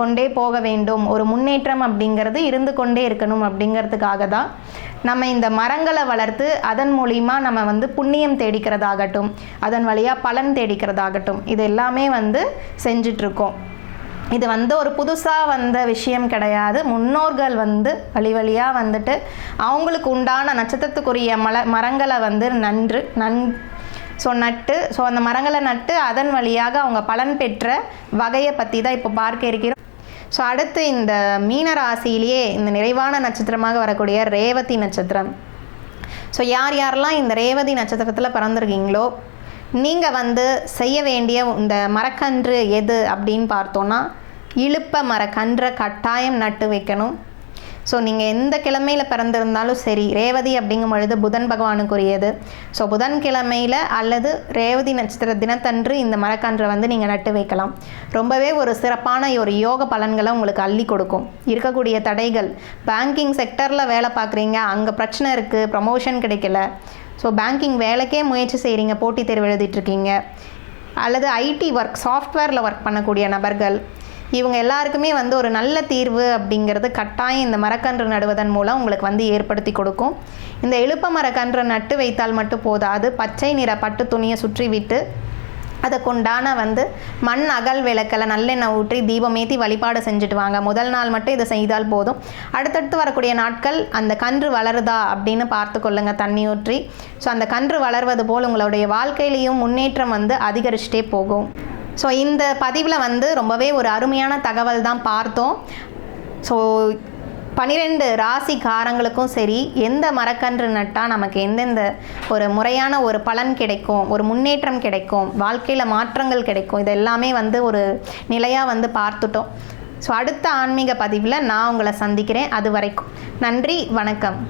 கொண்டே போக வேண்டும். ஒரு முன்னேற்றம் அப்படிங்கிறது இருந்து கொண்டே இருக்கணும் அப்படிங்கிறதுக்காக தான் நம்ம இந்த மரங்களை வளர்த்து அதன் மூலிமா நம்ம வந்து புண்ணியம் தேடிக்கிறதாகட்டும் அதன் வழியாக பலன் தேடிக்கிறதாகட்டும் இது எல்லாமே வந்து செஞ்சிட்ருக்கோம். இது வந்து ஒரு புதுசாக வந்த விஷயம் கிடையாது. முன்னோர்கள் வந்து வழி வழியாக வந்துட்டு அவங்களுக்கு உண்டான நட்சத்திரத்துக்குரிய மல மரங்களை வந்து நன்று நன் ஸோ நட்டு ஸோ அந்த மரங்களை நட்டு அதன் வழியாக அவங்க பலன் பெற்ற வகையை பற்றி தான் இப்போ பார்க்க இருக்கிறோம். ஸோ அடுத்து இந்த மீன ராசியிலேயே இந்த நிறைவான நட்சத்திரமாக வரக்கூடிய ரேவதி நட்சத்திரம். ஸோ யார் யாரெல்லாம் இந்த ரேவதி நட்சத்திரத்தில் பிறந்திருக்கீங்களோ நீங்கள் வந்து செய்ய வேண்டிய இந்த மரக்கன்று எது அப்படின்னு பார்த்தோன்னா இழுப்ப மரக்கன்றை கட்டாயம் நட்டு வைக்கணும். ஸோ நீங்கள் எந்த கிழமையில் பிறந்திருந்தாலும் சரி ரேவதி அப்படிங்கும் பொழுது புதன் பகவானுக்குரியது. ஸோ புதன் கிழமையில் அல்லது ரேவதி நட்சத்திர தினத்தன்று இந்த மரக்கன்றை வந்து நீங்கள் நட்டு வைக்கலாம். ரொம்பவே ஒரு சிறப்பான ஒரு யோக பலன்களை உங்களுக்கு அள்ளி கொடுக்கும். இருக்கக்கூடிய தடைகள் பேங்கிங் செக்டரில் வேலை பார்க்குறீங்க அங்கே பிரச்சனை இருக்குது ப்ரமோஷன் கிடைக்கல. ஸோ பேங்கிங் வேலைக்கே முயற்சி செய்கிறீங்க போட்டித் தேர்வு எழுதிட்டுருக்கீங்க அல்லது ஐடி ஒர்க் சாஃப்ட்வேரில் ஒர்க் பண்ணக்கூடிய நபர்கள் இவங்க எல்லாருக்குமே வந்து ஒரு நல்ல தீர்வு அப்படிங்கிறது கட்டாயம் இந்த மரக்கன்று நடுவதன் மூலம் உங்களுக்கு வந்து ஏற்படுத்தி கொடுக்கும். இந்த எழுப்ப மரக்கன்று நட்டு வைத்தால் மட்டும் போதாது. பச்சை நிற பட்டு துணியை சுற்றி விட்டு அதுக்குண்டான வந்து மண் அகல் விளக்கில் நல்லெண்ணெய் ஊற்றி தீபமேத்தி வழிபாடு செஞ்சுட்டு வாங்க. முதல் நாள் மட்டும் இதை செய்தால் போதும். அடுத்தடுத்து வரக்கூடிய நாட்கள் அந்த கன்று வளருதா அப்படின்னு பார்த்து கொள்ளுங்க தண்ணி ஊற்றி. ஸோ அந்த கன்று வளர்வது போல் உங்களுடைய வாழ்க்கையிலையும் முன்னேற்றம் வந்து அதிகரிச்சுட்டே போகும். ஸோ இந்த பதிவில் வந்து ரொம்பவே ஒரு அருமையான தகவல் தான் பார்த்தோம். ஸோ பனிரெண்டு ராசிக்காரங்களுக்கும் சரி எந்த மரக்கன்று நட்டால் நமக்கு எந்தெந்த ஒரு முறையான ஒரு பலன் கிடைக்கும் ஒரு முன்னேற்றம் கிடைக்கும் வாழ்க்கையில் மாற்றங்கள் கிடைக்கும் இது எல்லாமே வந்து ஒரு நிலையாக வந்து பார்த்துட்டோம். ஸோ அடுத்த ஆன்மீக பதிவில் நான் உங்களை சந்திக்கிறேன். அது வரைக்கும் நன்றி வணக்கம்.